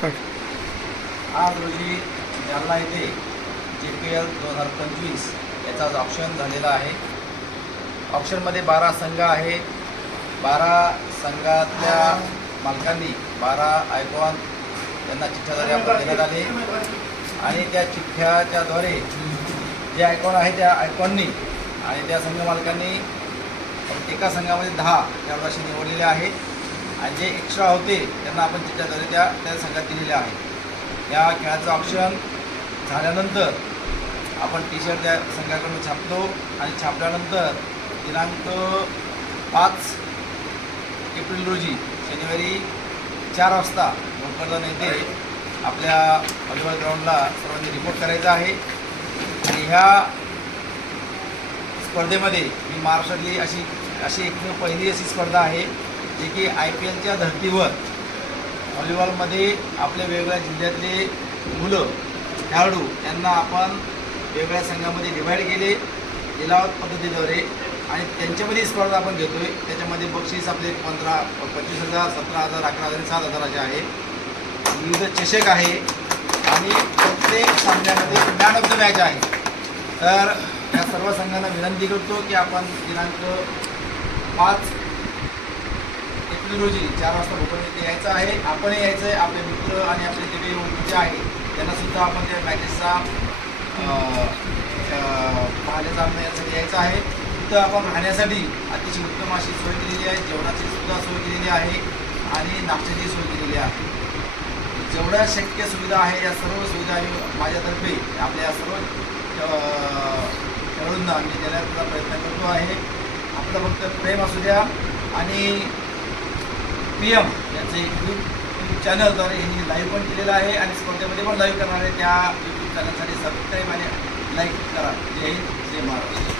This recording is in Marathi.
स्टार्ट आज रोजी जालना येथे जे पी एल दोन हजार पंचवीस याचा आज ऑप्शन झालेला आहे. ऑप्शनमध्ये बारा संघ आहे. बारा संघातल्या मालकांनी बारा आयकॉन त्यांना चिठ्ठ्याद्वारे आपण देण्यात आले. आणि त्या चिठ्ठ्याच्याद्वारे जे आयकॉन आहे त्या आयकॉननी आणि त्या संघ मालकांनी एका संघामध्ये दहा त्या वर्षी निवडलेले आहेत. आणि जे एक्स्ट्रा होते त्यांना आपण चिठ्ठ्याद्वारे त्या त्या संघात दिलेल्या आहे या खेळाचं ऑप्शन झाल्यानंतर आपण टी शर्ट त्या संघाकडून छापतो आणि छापल्यानंतर दिनांक पाच एप्रिल रोजी शनिवारी चार वाजता भोकरदन येथे आपल्या व्हॉलीबॉल ग्राउंडला सर्वांनी रिपोर्ट करायचा आहे. आणि ह्या स्पर्धेमध्ये ही महाराष्ट्रातली अशी अशी एकमेव पहिली अशी स्पर्धा आहे. जे की आय पी एलच्या धर्तीवर व्हॉलीबॉलमध्ये आपल्या वेगवेगळ्या जिल्ह्यातले मुलं खेळाडू यांना आपण वेगवेगळ्या संघामध्ये डिवाईड केले लिलाव पद्धतीद्वारे आणि त्यांच्यामध्ये स्पर्धा आपण घेतो आहे त्याच्यामध्ये बक्षीस आपले पंधरा पंचवीस हजार सतरा हजार अकरा हजार आणि सात हजाराचे आहे. विविध चषक आहे आणि प्रत्येक सामन्यामध्ये मॅन ऑफ द मॅच आहे. तर या सर्व संघांना विनंती करतो की आपण दिनांक पाच एप्रिल रोजी चार वाजता भोकर येथे यायचं आहे. आपणही यायचं आहे. आपले मित्र आणि आपले जे काही ओळखीचे आहे त्यांना सुद्धा आपण त्या मॅचेसचा पाहण्याचा आपण यासाठी यायचं आहे. तिथं आपण राहण्यासाठी अतिशय उत्तम अशी सोय केलेली आहे. जेवणाची सुद्धा सोय केलेली आहे आणि नाश्त्याची सोय केलेली आहे. जेवढ्या शक्य सुविधा आहे या सर्व सुविधा माझ्यातर्फे आपल्या या सर्व खेळाडूंना मी देण्याचा प्रयत्न करतो आहे. आपलं फक्त प्रेम असू द्या आणि पी एम याचं एक यूट्यूब चॅनलद्वारे यांनी लाईव्ह पण केलेलं आहे आणि स्पर्धेमध्ये पण लाईव्ह करणार आहे. त्या यूट्यूब चॅनलसाठी सबस्क्राईब आणि लाईक करा. जय हिंद जय महाराष्ट्र.